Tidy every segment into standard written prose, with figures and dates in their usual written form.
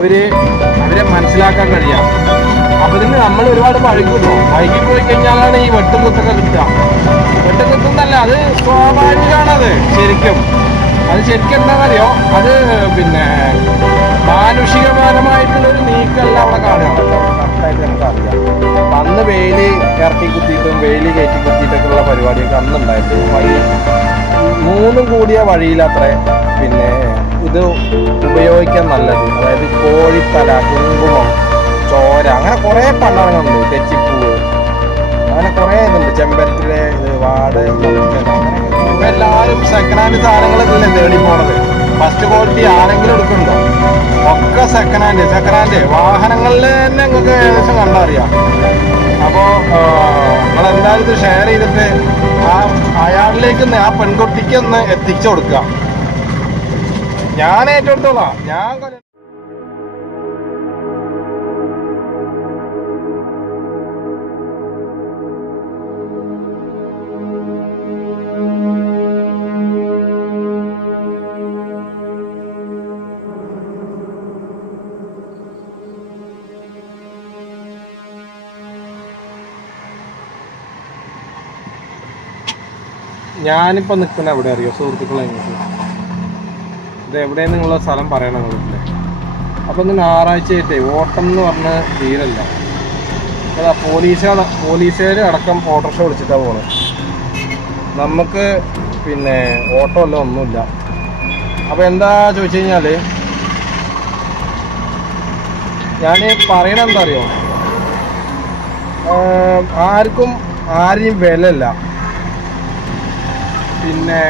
അവരെ മനസ്സിലാക്കാൻ കഴിയാം. അപ്പൊ ഇതിന് നമ്മൾ ഒരുപാട് വൈകുന്നു. വൈകി പോയി കഴിഞ്ഞാലാണ് ഈ വെട്ടുകുത്തൊക്കെ കിട്ടുക. വെട്ടുകുത്തുന്നല്ല, അത് സ്വാഭാവികമാണത്. അത് ശരിക്കും എന്താണെന്നറിയോ, അത് പിന്നെ മാനുഷികപരമായിട്ടുള്ളൊരു നീക്കമല്ല അവിടെ കാണുക. കറക്റ്റായിട്ട് നമുക്ക് അറിയാം. അന്ന് വെയില് ഇറക്കി കുത്തിയിട്ടും വെയില് കയറ്റി കുത്തിയിട്ടൊക്കെയുള്ള പരിപാടിയൊക്കെ അന്നുണ്ടായിരുന്നു. വഴി മൂന്നും കൂടിയ വഴിയിലത്രേ പിന്നെ ഇത് ഉപയോഗിക്കാൻ നല്ലത്. അതായത് കോഴിത്തല, കുങ്കുമം, ചോര, അങ്ങനെ കുറേ പണ്ടാരങ്ങളുണ്ട്. തെച്ചിപ്പൂവ്, അങ്ങനെ കുറേ ഇതുണ്ട്. ചെമ്പരത്തിലെ ഇത്, വാട്, അങ്ങനെ എല്ലാവരും സെക്കൻഡ് ഹാൻഡ് സാധനങ്ങളൊക്കെ തേടി പോണത്. ഫസ്റ്റ് ക്വാളിറ്റി ആരെങ്കിലും എടുക്കുന്നുണ്ടോ? ഒക്കെ സെക്കൻഡ് ഹാൻഡ് വാഹനങ്ങളിൽ തന്നെ നിങ്ങൾക്ക് ഏകദേശം കണ്ടറിയാം. അപ്പോൾ നിങ്ങളെന്തായാലും ഇത് ഷെയർ ചെയ്തിട്ട് അയാളിലേക്ക് ആ പെൺകുട്ടിക്ക് ഒന്ന് എത്തിച്ചു കൊടുക്കുക. ഞാൻ ഏറ്റെടുത്തോളാം. ഞാനിപ്പോൾ നിൽക്കുന്ന എവിടെ അറിയോ സുഹൃത്തുക്കളെ? ഇത് എവിടെയെന്ന് നിങ്ങളുടെ സ്ഥലം പറയണം നിങ്ങളില്ലേ. അപ്പോൾ ഇന്ന് ഞായറാഴ്ചയായിട്ടേ ഓട്ടം എന്ന് പറഞ്ഞ് തീരല്ല. അതാ പോലീസുകാർ അടക്കം ഓട്ടോറിക്ഷ വിളിച്ചിട്ടാണ് പോണത്. നമുക്ക് പിന്നെ ഓട്ടോ അല്ല ഒന്നുമില്ല. അപ്പോൾ എന്താ ചോദിച്ചു കഴിഞ്ഞാൽ, ഞാൻ പറയണത് എന്താ അറിയോ, ആരെയും വിലല്ല. പിന്നെ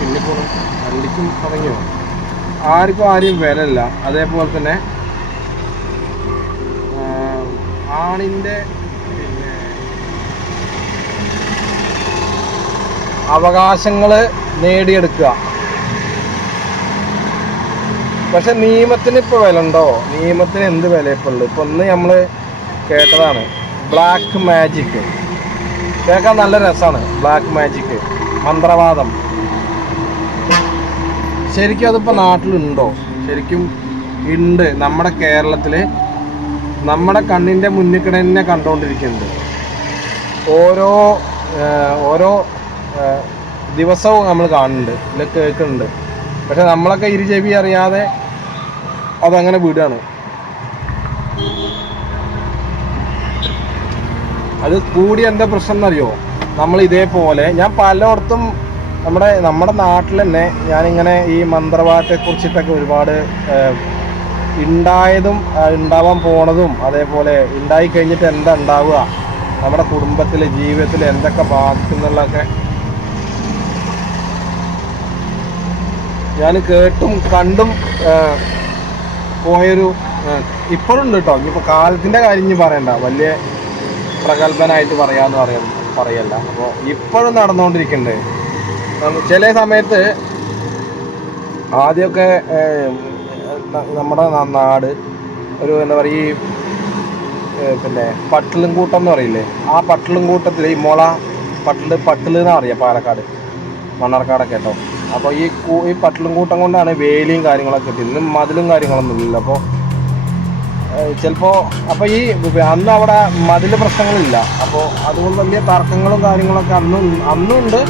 പിന്നെ പോകണം, വണ്ടിക്കും തുടങ്ങിയോ, ആരെയും വിലല്ല. അതേപോലെ തന്നെ ആണിൻ്റെ പിന്നെ അവകാശങ്ങൾ നേടിയെടുക്കുക. പക്ഷെ നിയമത്തിന് ഇപ്പോൾ വില ഉണ്ടോ? നിയമത്തിന് എന്ത് വില ഇപ്പോൾ ഉള്ളു? ഇപ്പൊ ഒന്ന് നമ്മൾ കേട്ടതാണ് ബ്ലാക്ക് മാജിക്. കേൾക്കാൻ നല്ല രസമാണ്. ബ്ലാക്ക് മാജിക്, മന്ത്രവാദം. ശരിക്കും അതിപ്പോൾ നാട്ടിലുണ്ടോ? ശരിക്കും ഉണ്ട്. നമ്മുടെ കേരളത്തിൽ നമ്മുടെ കണ്ണിൻ്റെ മുന്നിൽ കൂടെ തന്നെ കണ്ടുകൊണ്ടിരിക്കുന്നുണ്ട്. ഓരോ ദിവസവും നമ്മൾ കാണുന്നുണ്ട്, ഇല്ല കേൾക്കുന്നുണ്ട്. പക്ഷെ നമ്മളൊക്കെ ഇരുചെവി അറിയാതെ അതങ്ങനെ വിടുകയാണ്. അത് കൂടി എന്താ പ്രശ്നം എന്നറിയോ? നമ്മൾ ഇതേപോലെ ഞാൻ പലയിടത്തും നമ്മുടെ നാട്ടിൽ തന്നെ ഞാനിങ്ങനെ ഈ മന്ത്രവാദത്തെക്കുറിച്ചിട്ടൊക്കെ ഒരുപാട് ഉണ്ടായതും ഉണ്ടാവാൻ പോണതും അതേപോലെ ഉണ്ടായി കഴിഞ്ഞിട്ട് എന്താ ഉണ്ടാവുക, നമ്മുടെ കുടുംബത്തിൽ ജീവിതത്തിൽ എന്തൊക്കെ ബാധിക്കുന്നുള്ളതൊക്കെ ഞാൻ കേട്ടും കണ്ടും പോയൊരു ഇപ്പോഴും ഉണ്ട് കേട്ടോ. ഇനിയിപ്പോൾ കാലത്തിൻ്റെ കാര്യം ഇനി പറയണ്ട, വലിയ പ്രഗത്ഭനായിട്ട് പറയല്ല. അപ്പോൾ ഇപ്പോഴും നടന്നുകൊണ്ടിരിക്കുന്നുണ്ട്. ചില സമയത്ത് ആദ്യമൊക്കെ നമ്മുടെ നാട് ഒരു എന്താ പറയുക, ഈ പിന്നെ പട്ടിലും കൂട്ടം എന്ന് പറയില്ലേ, ആ പട്ടിലും കൂട്ടത്തിൽ ഈ മുള പട്ടിൽ എന്നാ പറയുക പാലക്കാട്, മണ്ണാർക്കാടൊക്കെ കേട്ടോ. അപ്പോൾ ഈ പട്ടിലും കൂട്ടം കൊണ്ടാണ് വേലിയും കാര്യങ്ങളൊക്കെ കിട്ടിയത്. ഇന്നും മതിലും കാര്യങ്ങളൊന്നും ഇല്ല. അപ്പോൾ ചിലപ്പോൾ അപ്പോൾ ഈ അന്ന് അവിടെ മതിൽ പ്രശ്നങ്ങളില്ല. അപ്പോൾ അതുകൊണ്ട് വലിയ തർക്കങ്ങളും കാര്യങ്ങളൊക്കെ അന്നുണ്ട്.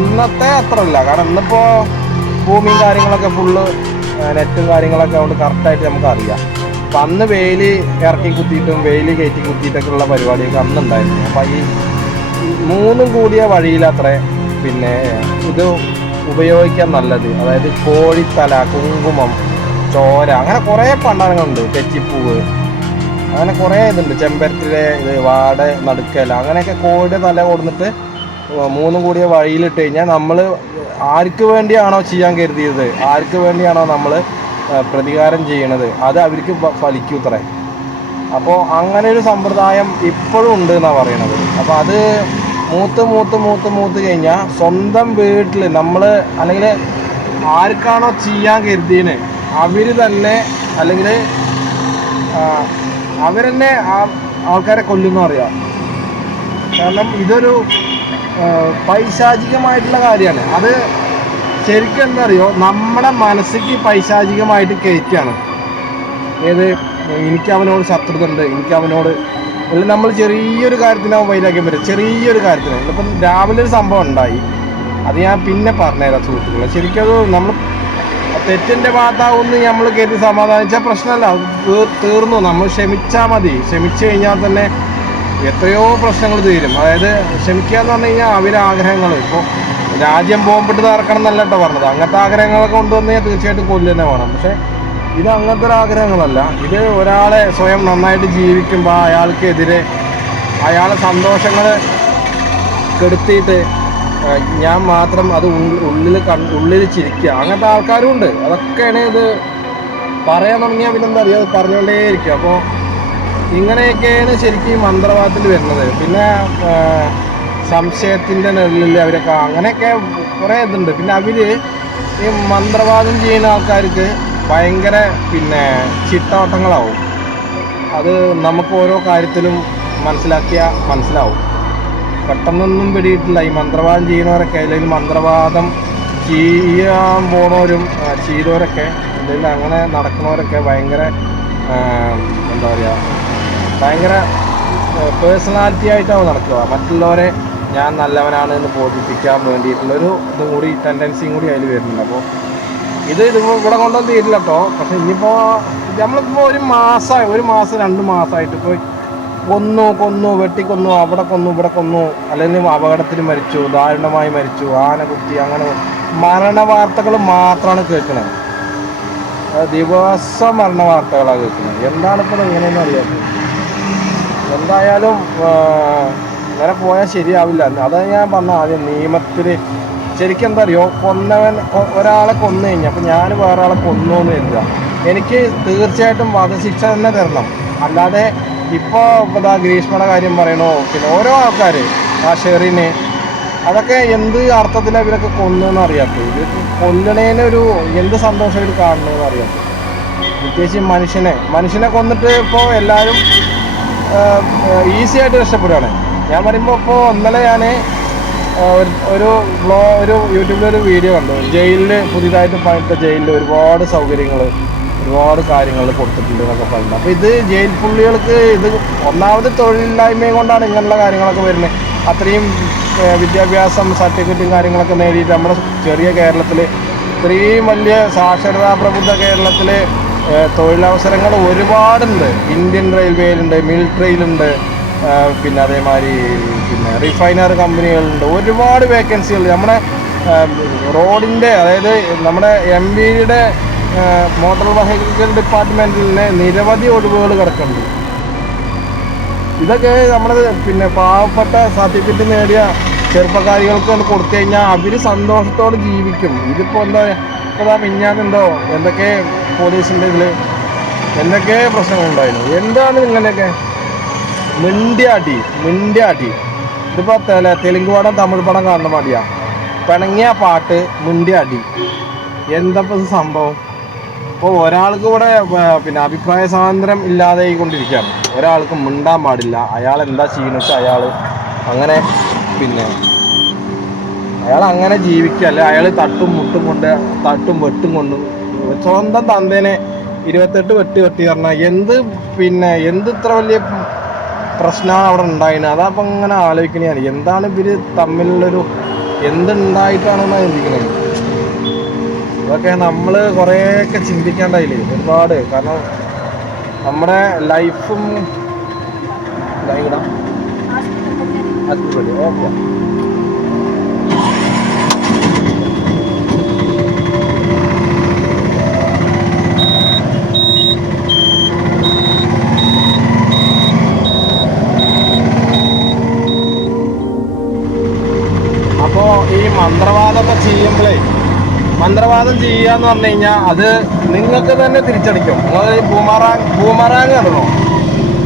ഇന്നത്തെ അത്ര ഇല്ല. കാരണം ഇന്നിപ്പോൾ ഭൂമിയും കാര്യങ്ങളൊക്കെ ഫുള്ള് നെറ്റും കാര്യങ്ങളൊക്കെ അതുകൊണ്ട് കറക്റ്റായിട്ട് നമുക്ക് അറിയാം. അപ്പം അന്ന് വെയില് ഇറക്കി കുത്തിയിട്ടും വെയില് കയറ്റി കുത്തിയിട്ടൊക്കെയുള്ള പരിപാടിയൊക്കെ അന്നുണ്ടായിരുന്നു. അപ്പം ഈ മൂന്നും കൂടിയ വഴിയിലത്രേ പിന്നെ ഇത് ഉപയോഗിക്കാൻ നല്ലത്. അതായത് കോഴിത്തല, കുങ്കുമം, ചോര, അങ്ങനെ കുറേ പണ്ടാരങ്ങളുണ്ട്. തെച്ചിപ്പൂവ്, അങ്ങനെ കുറേ ഇതുണ്ട്. ചെമ്പരത്തിലെ ഇത്, വാട്, നടുക്കല, അങ്ങനെയൊക്കെ കോഴിയുടെ തല കൊടുത്തിട്ട് മൂന്നും കൂടിയ വഴിയിലിട്ട് കഴിഞ്ഞാൽ നമ്മൾ ആർക്ക് വേണ്ടിയാണോ ചെയ്യാൻ കരുതിയത്, ആർക്ക് വേണ്ടിയാണോ നമ്മൾ പ്രതികാരം ചെയ്യണത്, അത് അവർക്ക് ഫലിക്കൂത്രേ. അപ്പോൾ അങ്ങനെ ഒരു സമ്പ്രദായം ഇപ്പോഴും ഉണ്ട് എന്നാണ് പറയണത്. അപ്പോൾ അത് മൂത്ത് കഴിഞ്ഞാൽ സ്വന്തം വീട്ടിൽ നമ്മൾ അല്ലെങ്കിൽ ആർക്കാണോ ചെയ്യാൻ കരുതിയതിന് അവർ തന്നെ അല്ലെങ്കിൽ അവരെന്നെ ആൾക്കാരെ കൊല്ലുന്നു അറിയാം. കാരണം ഇതൊരു പൈശാചികമായിട്ടുള്ള കാര്യമാണ്. അത് ശരിക്കും എന്താ അറിയോ, നമ്മുടെ മനസ്സിക്ക് പൈശാചികമായിട്ട് കയറ്റാണ്. ഏത്, എനിക്ക് അവനോട് ശത്രുത ഉണ്ട്, എനിക്ക് അവനോട് അല്ല. നമ്മൾ ചെറിയൊരു കാര്യത്തിനാവും വൈരാഗ്യം വരും, ചെറിയൊരു കാര്യത്തിന്. ഇപ്പം രാവിലെ ഒരു സംഭവം ഉണ്ടായി, അത് ഞാൻ പിന്നെ പറഞ്ഞുതരാം സുഹൃത്തുക്കളെ. ശരിക്കും അത് നമ്മൾ തെറ്റിൻ്റെ ഭാഗത്താവുമെന്ന് നമ്മൾ കരുതി സമാധാനിച്ചാൽ പ്രശ്നമല്ല, തീർന്നു. നമ്മൾ ക്ഷമിച്ചാൽ മതി. ക്ഷമിച്ചു കഴിഞ്ഞാൽ തന്നെ എത്രയോ പ്രശ്നങ്ങൾ തീരും. അതായത് ക്ഷമിക്കുക എന്ന് പറഞ്ഞു കഴിഞ്ഞാൽ അവരുടെ ആഗ്രഹങ്ങൾ, ഇപ്പോൾ രാജ്യം ബോംബിട്ട് തകർക്കണം എന്നല്ല കേട്ടോ പറഞ്ഞത്. അങ്ങനത്തെ ആഗ്രഹങ്ങളൊക്കെ കൊണ്ടുവന്നു കഴിഞ്ഞാൽ തീർച്ചയായിട്ടും കൊല്ല് തന്നെ വേണം. പക്ഷേ ഇത് അങ്ങനത്തെ ഒരു ആഗ്രഹങ്ങളല്ല. ഇത് ഒരാളെ സ്വയം നന്നായിട്ട് ജീവിക്കുമ്പോൾ അയാൾക്കെതിരെ അയാളെ സന്തോഷങ്ങൾ കെടുത്തിയിട്ട് ഞാൻ മാത്രം അത് ഉള്ളിൽ ചിരിക്കുക, അങ്ങനത്തെ ആൾക്കാരും ഉണ്ട്. അതൊക്കെയാണ് ഇത് പറയാൻ തുടങ്ങിയാൽ പിന്നെന്താ അറിയാം, അത് പറഞ്ഞുകൊണ്ടേയിരിക്കും. അപ്പോൾ ഇങ്ങനെയൊക്കെയാണ് ശരിക്കും മന്ത്രവാദത്തിൽ വരുന്നത്. പിന്നെ സംശയത്തിൻ്റെ നെല്ലിൽ അവരൊക്കെ അങ്ങനെയൊക്കെ കുറേ ഇതുണ്ട്. പിന്നെ അവർ ഈ മന്ത്രവാദം ചെയ്യുന്ന ആൾക്കാർക്ക് ഭയങ്കര പിന്നെ ചിട്ടവട്ടങ്ങളാവും. അത് നമുക്ക് ഓരോ കാര്യത്തിലും മനസ്സിലാക്കിയാൽ മനസ്സിലാവും. പെട്ടെന്നൊന്നും പിടിയിട്ടില്ല ഈ മന്ത്രവാദം ചെയ്യുന്നവരൊക്കെ, അല്ലെങ്കിൽ മന്ത്രവാദം ചെയ്യാൻ പോണവരും ചെയ്തവരൊക്കെ, അല്ലെങ്കിൽ അങ്ങനെ നടക്കുന്നവരൊക്കെ ഭയങ്കര എന്താ പറയുക, ഭയങ്കര പേഴ്സണാലിറ്റി ആയിട്ടാവും നടക്കുക. മറ്റുള്ളവരെ ഞാൻ നല്ലവനാണ് എന്ന് ബോധിപ്പിക്കാൻ വേണ്ടിയിട്ടുള്ളൊരു ഇതും കൂടി, ടെൻഡൻസിയും കൂടി അതിൽ വരുന്നുണ്ട്. അപ്പോൾ ഇത് ഇവിടെ കൊണ്ടൊന്നും തീരില്ല കേട്ടോ. പക്ഷെ ഇനിയിപ്പോൾ നമ്മളിപ്പോൾ ഒരു മാസം 2 മാസമായിട്ട് ഇപ്പോൾ കൊന്നു വെട്ടിക്കൊന്നു, അവിടെ കൊന്നു ഇവിടെ കൊന്നു, അല്ലെങ്കിൽ അപകടത്തിൽ മരിച്ചു, ദാരുണമായി മരിച്ചു, ആന കുത്തി, അങ്ങനെ മരണ വാർത്തകൾ മാത്രമാണ് കേൾക്കുന്നത്. ദിവസം മരണ വാർത്തകളാണ് കേൾക്കുന്നത്. എന്താണിപ്പോൾ എങ്ങനെയെന്ന് അറിയാത്തത്. എന്തായാലും ഇങ്ങനെ പോയാൽ ശരിയാവില്ല. അതാണ് ഞാൻ പറഞ്ഞ ആദ്യം, നിയമത്തിൽ ശരിക്കും എന്താ അറിയോ, ഒരാളെ കൊന്നു കഴിഞ്ഞാൽ, അപ്പോൾ ഞാൻ വേറെ ആളെ കൊന്നു എന്ന് കരുതുക, എനിക്ക് തീർച്ചയായിട്ടും വധശിക്ഷ തന്നെ തരണം. അല്ലാതെ ഇപ്പോൾ ഇതാ ഗ്രീഷ്മയുടെ കാര്യം പറയണോ, പിന്നെ ഓരോ ആൾക്കാർ, ആ ഷെറിന്, അതൊക്കെ എന്ത് അർത്ഥത്തിലാണ് ഇവരൊക്കെ കൊന്നതെന്ന് അറിയാത്തത്. ഇത് കൊല്ലണേനൊരു എന്ത് സന്തോഷം ഇവർ കാണണമെന്ന് അറിയാത്തത്. പ്രത്യേകിച്ച് മനുഷ്യനെ കൊന്നിട്ട് ഇപ്പോൾ എല്ലാവരും ഈസി ആയിട്ട് രക്ഷപ്പെടുകയാണ്. ഞാൻ പറയുമ്പോൾ ഇപ്പോൾ ഇന്നലെ ഞാൻ ഒരു യൂട്യൂബിലൊരു വീഡിയോ കണ്ടു. ജയിലിൽ പുതിയതായിട്ട് പണിത ജയിലിൽ ഒരുപാട് സൗകര്യങ്ങൾ, ഒരുപാട് കാര്യങ്ങൾ കൊടുത്തിട്ടുണ്ട് എന്നൊക്കെ പറയുന്നത്. അപ്പോൾ ഇത് ജയിൽ പുള്ളികൾക്ക് ഇത് ഒന്നാമത് തൊഴിലില്ലായ്മയും കൊണ്ടാണ് ഇങ്ങനെയുള്ള കാര്യങ്ങളൊക്കെ വരുന്നത്. അത്രയും വിദ്യാഭ്യാസം സർട്ടിഫിക്കറ്റും കാര്യങ്ങളൊക്കെ നേടിയിട്ട് നമ്മുടെ ചെറിയ കേരളത്തിൽ, ഇത്രയും വലിയ സാക്ഷരതാ പ്രബുദ്ധ കേരളത്തിൽ തൊഴിലവസരങ്ങൾ ഒരുപാടുണ്ട്. ഇന്ത്യൻ റെയിൽവേയിലുണ്ട്, മിലിറ്ററിയിലുണ്ട്, പിന്നെ അതേമാതിരി പിന്നെ റിഫൈനർ കമ്പനികളുണ്ട്, ഒരുപാട് വേക്കൻസികൾ. നമ്മുടെ റോഡിൻ്റെ, അതായത് നമ്മുടെ MVയുടെ മോട്ടോർ വെഹിക്കിൾ ഡിപ്പാർട്ട്മെൻറ്റിൽ നിരവധി ഒഴിവുകൾ കിടക്കുന്നുണ്ട്. ഇതൊക്കെ നമ്മൾ പിന്നെ പാവപ്പെട്ട സർട്ടിഫിക്കറ്റ് നേടിയ ചെറുപ്പക്കാരികൾക്ക് കൊടുത്തു കഴിഞ്ഞാൽ അവർ സന്തോഷത്തോടെ ജീവിക്കും. ഇതിപ്പോൾ എന്താ, ഇപ്പോൾ മിഞ്ഞാന്നുണ്ടോ എന്തൊക്കെ പോലീസിൻ്റെ ഇതിൽ എന്തൊക്കെ പ്രശ്നങ്ങളുണ്ടായിരുന്നു. എന്താണ് ഇങ്ങനെയൊക്കെ മിണ്ടിയാട്ടി. ഇതിപ്പോൾ തെലുങ്ക് പടം തമിഴ് പടം കാണുന്ന മതിയാണ്. പിണങ്ങിയ പാട്ട്, മിണ്ടിയാട്ടി, എന്തപ്പോൾ സംഭവം. ഇപ്പോൾ ഒരാൾക്ക് ഇവിടെ പിന്നെ അഭിപ്രായ സ്വാതന്ത്ര്യം ഇല്ലാതെ കൊണ്ടിരിക്കുകയാണ്. ഒരാൾക്ക് മിണ്ടാൻ പാടില്ല. അയാൾ എന്താ ചെയ്യുന്നത് വെച്ചാൽ അയാൾ അങ്ങനെ പിന്നെ അയാൾ അങ്ങനെ ജീവിക്കുക. അല്ലെ അയാൾ തട്ടും വെട്ടും കൊണ്ട് സ്വന്തം തന്തേനെ 28 വെട്ടി പറഞ്ഞാൽ എന്ത് ഇത്ര വലിയ പ്രശ്നമാണ് അവിടെ ഉണ്ടായിരുന്നത്. അതപ്പം ഇങ്ങനെ ആലോചിക്കണേ, എന്താണ് ഇവർ തമ്മിലുള്ളൊരു എന്തുണ്ടായിട്ടാണെന്നാണ് ചിന്തിക്കുന്നത്. അതൊക്കെ നമ്മൾ കുറേയൊക്കെ ചിന്തിക്കേണ്ടതില്ലേ, ഒരുപാട്. കാരണം നമ്മുടെ ലൈഫും ഓക്കെ. അപ്പോൾ ഈ മന്ത്രവാദമൊക്കെ ചെയ്യുമ്പോഴേ, മന്ത്രവാദം ചെയ്യുക എന്ന് പറഞ്ഞു കഴിഞ്ഞാൽ അത് നിങ്ങൾക്ക് തന്നെ തിരിച്ചടിക്കും. നിങ്ങൾ ഈ ബൂമറാങ് കണ്ടോ?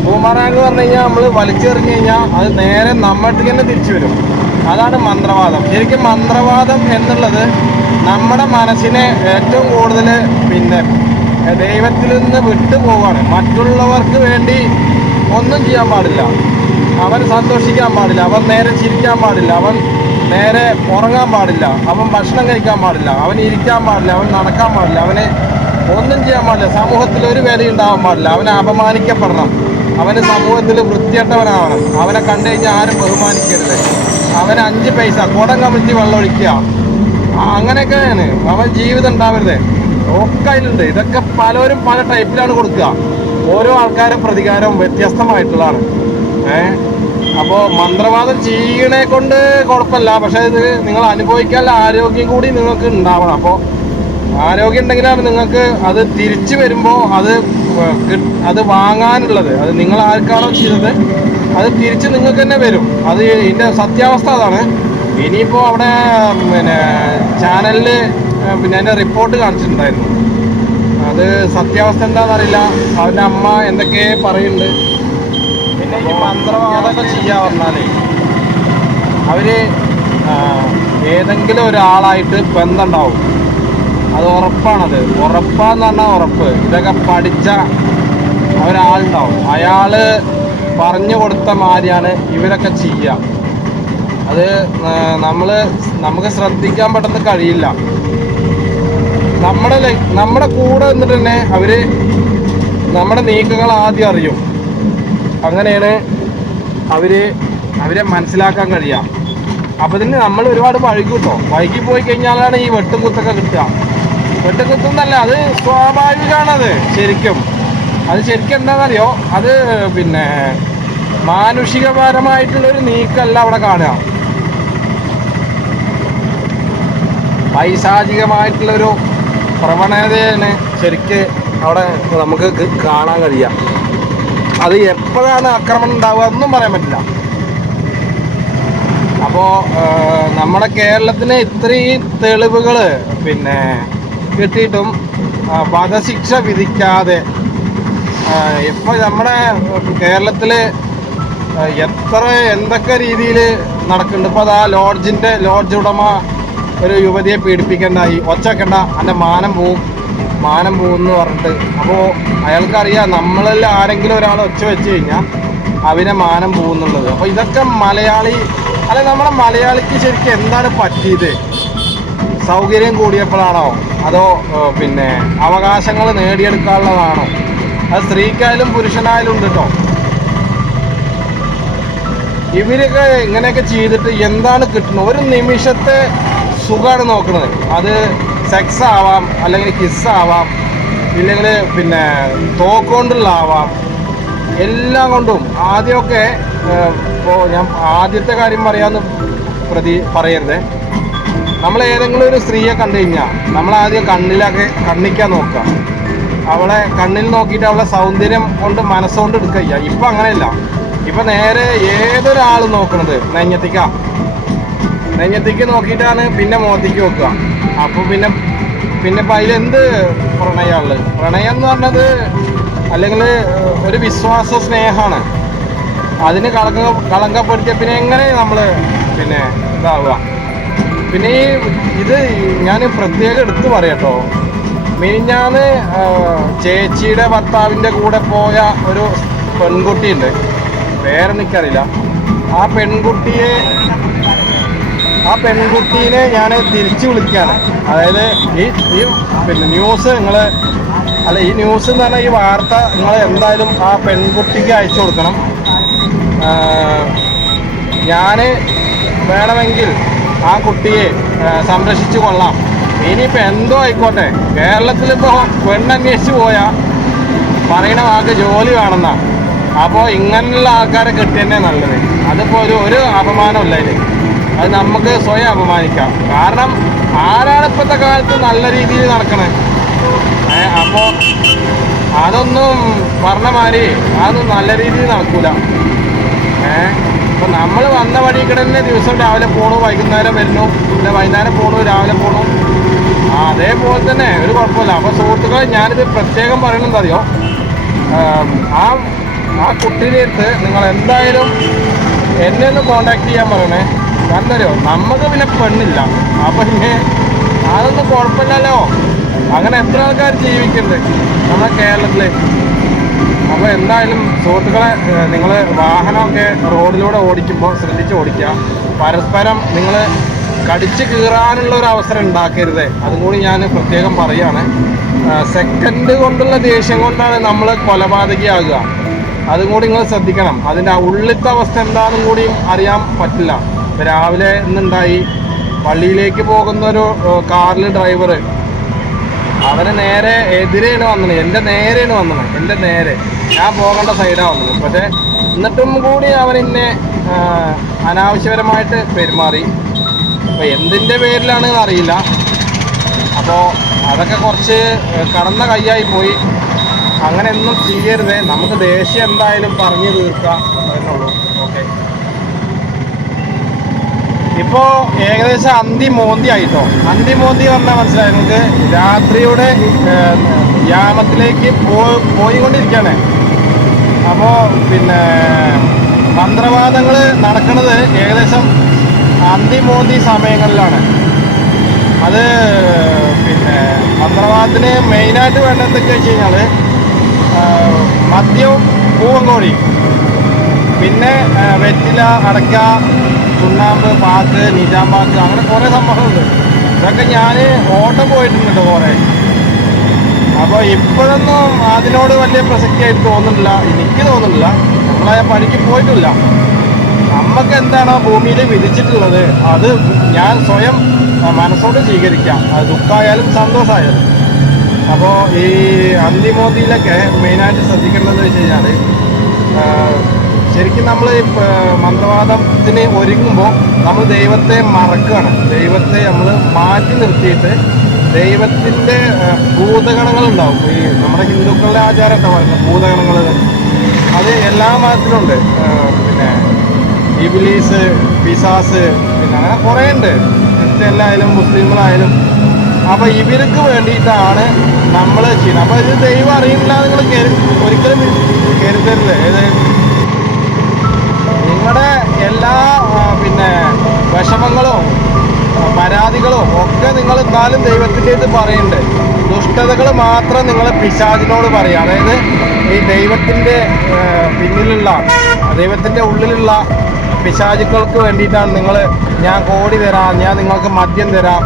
ബൂമറാങ് പറഞ്ഞു കഴിഞ്ഞാൽ നമ്മൾ വലിച്ചെറിഞ്ഞു കഴിഞ്ഞാൽ അത് നേരെ നമ്മൾക്ക് തന്നെ തിരിച്ചു വരും. അതാണ് മന്ത്രവാദം. ശരിക്കും മന്ത്രവാദം എന്നുള്ളത് നമ്മുടെ മനസ്സിനെ ഏറ്റവും കൂടുതൽ പിന്നെ ദൈവത്തിൽ നിന്ന് വിട്ടുപോവാണ്. മറ്റുള്ളവർക്ക് വേണ്ടി ഒന്നും ചെയ്യാൻ പാടില്ല, അവൻ സന്തോഷിക്കാൻ പാടില്ല, അവൻ നേരെ ചിരിക്കാൻ പാടില്ല, അവൻ നേരെ ഉറങ്ങാൻ പാടില്ല, അവൻ ഭക്ഷണം കഴിക്കാൻ പാടില്ല, അവൻ ഇരിക്കാൻ പാടില്ല, അവൻ നടക്കാൻ പാടില്ല, അവന് ഒന്നും ചെയ്യാൻ പാടില്ല, സമൂഹത്തിൽ ഒരു വില ഉണ്ടാവാൻ പാടില്ല, അവനെ അപമാനിക്കപ്പെടണം, അവന് സമൂഹത്തിൽ വൃത്തികെട്ടവനാവണം, അവനെ കണ്ടു കഴിഞ്ഞാൽ ആരും ബഹുമാനിക്കരുത്, അവന് 5 പൈസ കുടം കമിഴ്ത്തി വെള്ളമൊഴിക്കുക, അങ്ങനെയൊക്കെയാണ് അവൻ ജീവിതം ഉണ്ടാവരുത്. ഒക്കെ അതിലുണ്ട്. ഇതൊക്കെ പലരും പല ടൈപ്പിലാണ് കൊടുക്കുക. ഓരോ ആൾക്കാരുടെ പ്രതികാരവും വ്യത്യസ്തമായിട്ടുള്ളതാണ്. അപ്പോൾ മന്ത്രവാദം ചെയ്യണേ കൊണ്ട് കുഴപ്പമില്ല, പക്ഷേ ഇത് നിങ്ങൾ അനുഭവിക്കാനുള്ള ആരോഗ്യം കൂടി നിങ്ങൾക്ക് ഉണ്ടാവണം. അപ്പോൾ ആരോഗ്യം ഉണ്ടെങ്കിലാണ് നിങ്ങൾക്ക് അത് തിരിച്ചു വരുമ്പോൾ അത് വാങ്ങാനുള്ളത്, അത് നിങ്ങൾ ആർക്കാണോ ചെയ്തത് അത് തിരിച്ച് നിങ്ങൾക്ക് തന്നെ വരും. അത് ഇതിൻ്റെ സത്യാവസ്ഥ അതാണ്. ഇനിയിപ്പോൾ അവിടെ ചാനലിൽ എൻ്റെ റിപ്പോർട്ട് കാണിച്ചിട്ടുണ്ടായിരുന്നു. അത് സത്യാവസ്ഥ എന്താണെന്നറിയില്ല. അവൻ്റെ അമ്മ എന്തൊക്കെ പറയുന്നുണ്ട്. പിന്നെ ഈ മന്ത്രവാദമൊക്കെ ചെയ്യാൻ പറഞ്ഞാലേ അവർ ഏതെങ്കിലും ഒരാളായിട്ട് ബന്ധമുണ്ടാവും. അത് ഉറപ്പാണത്. ഉറപ്പാന്ന് പറഞ്ഞാൽ ഉറപ്പ്. ഇതൊക്കെ പഠിച്ച ഒരാളുണ്ടാവും. അയാൾ പറഞ്ഞു കൊടുത്ത മാതിരിയാണ് ഇവരൊക്കെ ചെയ്യുക. അത് നമുക്ക് ശ്രദ്ധിക്കാൻ പെട്ടെന്ന് കഴിയില്ല. നമ്മുടെ കൂടെ നിന്നിട്ട് തന്നെ അവർ നമ്മുടെ നീക്കങ്ങൾ ആദ്യം അറിയും. അങ്ങനെയാണ് അവരെ മനസ്സിലാക്കാൻ കഴിയുക. അപ്പോൾ ഇതിന് നമ്മൾ ഒരുപാട് വൈകി കിട്ടോ. വൈകി പോയി കഴിഞ്ഞാലാണ് ഈ വെട്ടും കുത്തൊക്കെ കിട്ടുക. വെട്ടും കുത്തുന്നല്ല, അത് സ്വാഭാവികമാണത്. ശരിക്കും എന്താണെന്നറിയോ, അത് മാനുഷികപരമായിട്ടുള്ളൊരു നീക്കമല്ല അവിടെ കാണുക. പൈശാചികമായിട്ടുള്ളൊരു പ്രവണതയാണ് ശരിക്ക് അവിടെ നമുക്ക് കാണാൻ കഴിയുക. അത് എപ്പോഴാണ് ആക്രമണം ഉണ്ടാവുക ഒന്നും പറയാൻ പറ്റില്ല. അപ്പോൾ നമ്മുടെ കേരളത്തിന് ഇത്രയും തെളിവുകൾ കിട്ടിയിട്ടും വധശിക്ഷ വിധിക്കാതെ ഇപ്പോൾ നമ്മുടെ കേരളത്തിൽ എന്തൊക്കെ രീതിയിൽ നടക്കുന്നുണ്ട്. ഇപ്പോൾ അതാ ലോഡ്ജ് ഉടമ ഒരു യുവതിയെ പീഡിപ്പിക്കേണ്ടായി, ഒച്ചക്കണ്ട, എൻ്റെ മാനം പോവും എന്ന് പറഞ്ഞിട്ട്. അപ്പോൾ അയാൾക്കറിയാം നമ്മളിൽ ആരെങ്കിലും ഒരാൾ ഒച്ച വെച്ച് കഴിഞ്ഞാൽ അവനെ മാനം പോകുന്നുള്ളത്. അപ്പോൾ ഇതൊക്കെ നമ്മുടെ മലയാളിക്ക് ശരിക്കും എന്താണ് പറ്റിയത്? സൗകര്യം കൂടിയപ്പോഴാണോ, അതോ അവകാശങ്ങൾ നേടിയെടുക്കാനുള്ളതാണോ? അത് സ്ത്രീക്കായാലും പുരുഷനായാലും ഉണ്ട് കേട്ടോ. ഇവരൊക്കെ ഇങ്ങനെയൊക്കെ ചെയ്തിട്ട് എന്താണ് കിട്ടുന്നത്? ഒരു നിമിഷത്തെ സുഖമാണ് നോക്കുന്നത്. അത് സെക്സ് ആവാം, അല്ലെങ്കിൽ കിസ്സാവാം, ഇല്ലെങ്കിൽ തോക്കൊണ്ടുള്ള ആവാം, എല്ലാം കൊണ്ടും. ആദ്യമൊക്കെ ഇപ്പോൾ ഞാൻ ആദ്യത്തെ കാര്യം പറയാമെന്ന് പറയരുത്. നമ്മൾ ഏതെങ്കിലും ഒരു സ്ത്രീയെ കണ്ടു കഴിഞ്ഞാൽ നമ്മളാദ്യം കണ്ണിക്കാൻ നോക്കുക. അവളെ കണ്ണിൽ നോക്കിയിട്ട് അവളെ സൗന്ദര്യം കൊണ്ട് മനസ്സുകൊണ്ട് എടുക്കുക. ഇപ്പം അങ്ങനെയല്ല. ഇപ്പം നേരെ ഏതൊരാൾ നോക്കണത് നെഞ്ഞത്തേക്ക് നോക്കിയിട്ടാണ് പിന്നെ മുഖത്തേക്ക് നോക്കുക. അപ്പോൾ പിന്നെ ഇപ്പം അതിലെന്ത് പ്രണയം എന്ന് പറഞ്ഞത് അല്ലെങ്കിൽ ഒരു വിശ്വാസ സ്നേഹമാണ്. അതിന് കളങ്കപ്പെടുത്തിയ പിന്നെ എങ്ങനെ നമ്മൾ ഇതാവുക? പിന്നെ ഇത് ഞാൻ പ്രത്യേകം എടുത്തു പറയട്ടോ. മിനിഞ്ഞാന്ന് ചേച്ചിയുടെ ഭർത്താവിൻ്റെ കൂടെ പോയ ഒരു പെൺകുട്ടിയുണ്ട്, പേരെനിക്കറിയില്ല. ആ പെൺകുട്ടീനെ ഞാൻ തിരിച്ചു വിളിക്കുകയാണ്. അതായത് ഈ ന്യൂസ് ഈ ന്യൂസ് എന്ന് പറഞ്ഞാൽ ഈ വാർത്ത നിങ്ങൾ എന്തായാലും ആ പെൺകുട്ടിക്ക് അയച്ചു കൊടുക്കണം. ഞാൻ വേണമെങ്കിൽ ആ കുട്ടിയെ സംരക്ഷിച്ചു കൊള്ളാം. ഇനിയിപ്പോൾ എന്തോ ആയിക്കോട്ടെ, കേരളത്തിലിപ്പോൾ പെണ്ണന്വേഷിച്ച് പോയാൽ പറയണ വാക്ക് ജോലി വേണമെന്നാണ്. അപ്പോൾ ഇങ്ങനെയുള്ള ആൾക്കാരെ കിട്ടി തന്നെ നല്ലത്. അതിപ്പോൾ ഒരു അപമാനമില്ല അതിന്. അത് നമുക്ക് സ്വയം അപമാനിക്കാം. കാരണം ആരാണ് ഇപ്പോഴത്തെ കാലത്ത് നല്ല രീതിയിൽ നടക്കണേ? അപ്പോൾ അതൊന്നും പറഞ്ഞ മാതിരി അതൊന്നും നല്ല രീതിയിൽ നടക്കൂല. ഇപ്പം നമ്മൾ വന്ന വഴി തന്നെ ദിവസം രാവിലെ പോണു, വൈകുന്നേരം വരുന്നു, പിന്നെ വൈകുന്നേരം പോണു, രാവിലെ പോണു. അതേപോലെ തന്നെ ഒരു കുഴപ്പമില്ല. അപ്പോൾ സുഹൃത്തുക്കളെ, ഞാനിത് പ്രത്യേകം പറയണമെന്ന് അറിയോ, ആ കുട്ടീൻ്റെ അടുത്ത് നിങ്ങൾ എന്തായാലും എന്നെ ഒന്ന് കോണ്ടാക്ട് ചെയ്യാൻ പറയണേ. കാരണം അറിയോ, നമുക്ക് പിന്നെ പെണ്ണില്ല. അപ്പം പിന്നെ അതൊന്നും കുഴപ്പമില്ലല്ലോ. അങ്ങനെ എത്ര ആൾക്കാർ ജീവിക്കുന്നുണ്ട് നമ്മുടെ കേരളത്തിൽ. അപ്പോൾ എന്തായാലും സുഹൃത്തുക്കളെ, നിങ്ങൾ വാഹനമൊക്കെ റോഡിലൂടെ ഓടിക്കുമ്പോൾ ശ്രദ്ധിച്ച് ഓടിക്കുക. പരസ്പരം നിങ്ങൾ കടിച്ചു കീറാനുള്ള ഒരു അവസരം ഉണ്ടാക്കരുത്. അതും കൂടി ഞാൻ പ്രത്യേകം പറയുകയാണ്. സെക്കൻഡ് കൊണ്ടുള്ള ദേഷ്യം കൊണ്ടാണ് നമ്മൾ കൊലപാതകയാകുക. അതും കൂടി നിങ്ങൾ ശ്രദ്ധിക്കണം. അതിൻ്റെ ഉള്ളിലത്തെ അവസ്ഥ എന്താണെന്നും കൂടി അറിയാൻ പറ്റില്ല. രാവിലെ ഇന്നുണ്ടായി, പള്ളിയിലേക്ക് പോകുന്നൊരു കാറിൽ ഡ്രൈവർ, അവന് നേരെ എതിരെയാണ് വന്നത്, എൻ്റെ നേരെയാണ് വന്നത്, എൻ്റെ നേരെ, ഞാൻ പോകേണ്ട സൈഡാണ് വന്നത്. പക്ഷേ എന്നിട്ടും കൂടി അവനെന്നെ അനാവശ്യപരമായിട്ട് പെരുമാറി. അപ്പോൾ എന്തിൻ്റെ പേരിലാണെന്ന് അറിയില്ല. അപ്പോൾ അതൊക്കെ കുറച്ച് കടന്ന കൈയായി പോയി. അങ്ങനെ ഒന്നും ചെയ്യരുത്. നമുക്ക് ദേഷ്യം എന്തായാലും പറഞ്ഞു തീർക്കാം എന്നുള്ളൂ. ഓക്കെ, ഇപ്പോൾ ഏകദേശം അന്തിമോന്തി ആയിട്ടോ. അന്തിമോന്തി പറഞ്ഞാൽ മനസ്സിലായി നമുക്ക്. രാത്രിയുടെ യാമത്തിലേക്ക് പോയിക്കൊണ്ടിരിക്കുകയാണ്. അപ്പോൾ പിന്നെ മന്ത്രവാദങ്ങൾ നടക്കുന്നത് ഏകദേശം അന്തിമോന്തി സമയങ്ങളിലാണ്. അത് പിന്നെ മന്ത്രവാദത്തിന് മെയിനായിട്ട് വേണ്ട എന്തൊക്കെയാ വെച്ച് കഴിഞ്ഞാൽ മദ്യവും പൂവങ്കോഴി, പിന്നെ വെറ്റില, അടയ്ക്ക, ചുണ്ണാമ്പ്, പാക്ക്, നിജാമ്പാക്ക്, അങ്ങനെ കുറേ സംഭവങ്ങളുണ്ട്. ഇതൊക്കെ ഞാൻ ഓട്ടം പോയിട്ടുണ്ട് കുറേ. അപ്പോൾ ഇപ്പോഴൊന്നും അതിനോട് വലിയ പ്രസക്തിയായിട്ട് തോന്നുന്നില്ല, എനിക്ക് തോന്നുന്നില്ല. നമ്മളായ പണിക്ക് പോയിട്ടില്ല. നമുക്ക് എന്താണോ ഭൂമിയിൽ വിധിച്ചിട്ടുള്ളത് അത് ഞാൻ സ്വയം മനസ്സോട് സ്വീകരിക്കാം. അത് ദുഃഖമായാലും സന്തോഷമായാലും. അപ്പോൾ ഈ അന്തിമോദിയിലൊക്കെ മെയിനായിട്ട് ശ്രദ്ധിക്കേണ്ടതെന്ന് വെച്ച് കഴിഞ്ഞാൽ, ശരിക്കും നമ്മൾ മന്ത്രവാദത്തിന് ഒരുങ്ങുമ്പോൾ നമ്മൾ ദൈവത്തെ മറക്കുകയാണ്. ദൈവത്തെ നമ്മൾ മാറ്റി നിർത്തിയിട്ട് ദൈവത്തിൻ്റെ ഭൂതഗണങ്ങളുണ്ടാവും. ഈ നമ്മുടെ ഹിന്ദുക്കളുടെ ആചാരമൊക്കെ പറയുന്നത് ഭൂതഗണങ്ങൾ, അത് എല്ലാ മതത്തിലുണ്ട്. പിന്നെ ഇബ്ലീസ്, പിശാസ്, പിന്നെ അങ്ങനെ കുറേ ഉണ്ട്. ക്രിസ്ത്യനിലായാലും മുസ്ലിങ്ങളായാലും. അപ്പോൾ ഇവർക്ക് വേണ്ടിയിട്ടാണ് നമ്മൾ ചെയ്യുന്നത്. അപ്പോൾ ഇത് ദൈവം അറിയില്ല നിങ്ങൾ ഒരിക്കലും കരുതരുത്. നിങ്ങളുടെ എല്ലാ പിന്നെ വിഷമങ്ങളും പരാതികളും ഒക്കെ നിങ്ങൾ എന്നാലും ദൈവത്തിൻ്റെ ഇത് പറയുന്നുണ്ട്. ദുഷ്ടതകൾ മാത്രം നിങ്ങൾ പിശാചിനോട് പറയുക. അതായത് ഈ ദൈവത്തിൻ്റെ പിന്നിലുള്ള, ദൈവത്തിൻ്റെ ഉള്ളിലുള്ള പിശാചുക്കൾക്ക് വേണ്ടിയിട്ടാണ് ഞാൻ കോടി തരാം, ഞാൻ നിങ്ങൾക്ക് മദ്യം തരാം,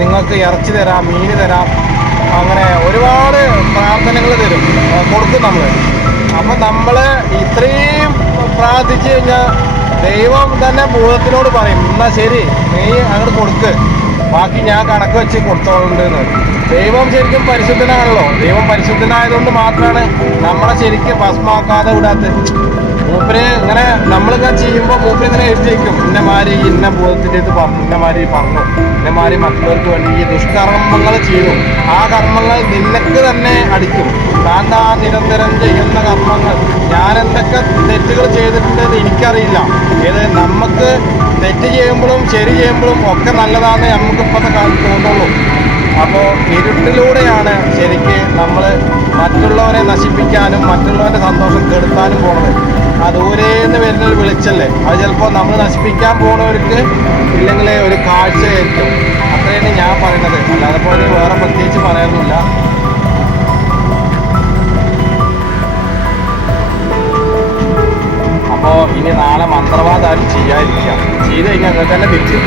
നിങ്ങൾക്ക് ഇറച്ചി തരാം, മീൻ തരാം, അങ്ങനെ ഒരുപാട് പ്രാർത്ഥനകൾ കൊടുക്കും നമ്മൾ. അപ്പം നമ്മൾ ഇത്രയും പ്രാർത്ഥിച്ചു കഴിഞ്ഞാൽ ദൈവം തന്നെ ഭൂതത്തിനോട് പറയും, എന്നാൽ ശരി നീ അങ്ങോട്ട് കൊടുക്ക്, ബാക്കി ഞാൻ കണക്ക് വെച്ച് കൊടുത്തോളുണ്ടെന്ന്. ദൈവം ശരിക്കും പരിശുദ്ധനാണല്ലോ. ദൈവം പരിശുദ്ധനായതുകൊണ്ട് മാത്രമാണ് നമ്മളെ ശരിക്കും ഭസ്മാക്കാതെ വിടാത്തത്. മൂപ്പര് ഇങ്ങനെ നമ്മളിങ്ങനെ ചെയ്യുമ്പോൾ മൂപ്പര് ഇങ്ങനെ എഴുതി വയ്ക്കും, ഇന്നമാരി ഇന്ന ഭൂതത്തിൻ്റെ ഇത് പറഞ്ഞു, ഇന്നമാരി പറഞ്ഞു, ഇന്നമാരി മറ്റുള്ളവർക്ക് വേണ്ടി ഈ ദുഷ്കർമ്മങ്ങൾ ചെയ്തു. ആ കർമ്മങ്ങൾ നിനക്ക് തന്നെ അടിക്കും. താൻ നിരന്തരം ചെയ്യുന്ന കർമ്മങ്ങൾ, ഞാൻ എന്തൊക്കെ തെറ്റുകൾ ചെയ്തിട്ടുണ്ടെന്ന് എനിക്കറിയില്ല. നമുക്ക് തെറ്റ് ചെയ്യുമ്പോഴും ശരി ചെയ്യുമ്പോഴും ഒക്കെ നല്ലതാണെന്ന് നമുക്ക് ഇപ്പോഴത്തെ കാലത്ത് തോന്നുള്ളൂ. അപ്പോൾ ഇരുട്ടിലൂടെയാണ് ശരിക്ക് നമ്മൾ മറ്റുള്ളവരെ നശിപ്പിക്കാനും മറ്റുള്ളവരുടെ സന്തോഷം കെടുത്താനും പോകുന്നത്. ആ ദൂരേന്ന് വരുന്നൊരു വെളിച്ചല്ലേ, അത് ചിലപ്പോൾ നമ്മൾ നശിപ്പിക്കാൻ പോകുന്നവർക്ക് ഇല്ലെങ്കിൽ ഒരു കാഴ്ചയായിരിക്കും. അത്രയാണ് ഞാൻ പറയുന്നത്. അല്ലാതെ പോലെ വേറെ പ്രത്യേകിച്ച് പറയാനൊന്നുമില്ല. അപ്പോൾ ഇനി നാളെ മന്ത്രവാദം ആരും ചെയ്യാതിരിക്കുക. ചെയ്ത് കഴിഞ്ഞാൽ അങ്ങനെ തന്നെ തിരിച്ചു.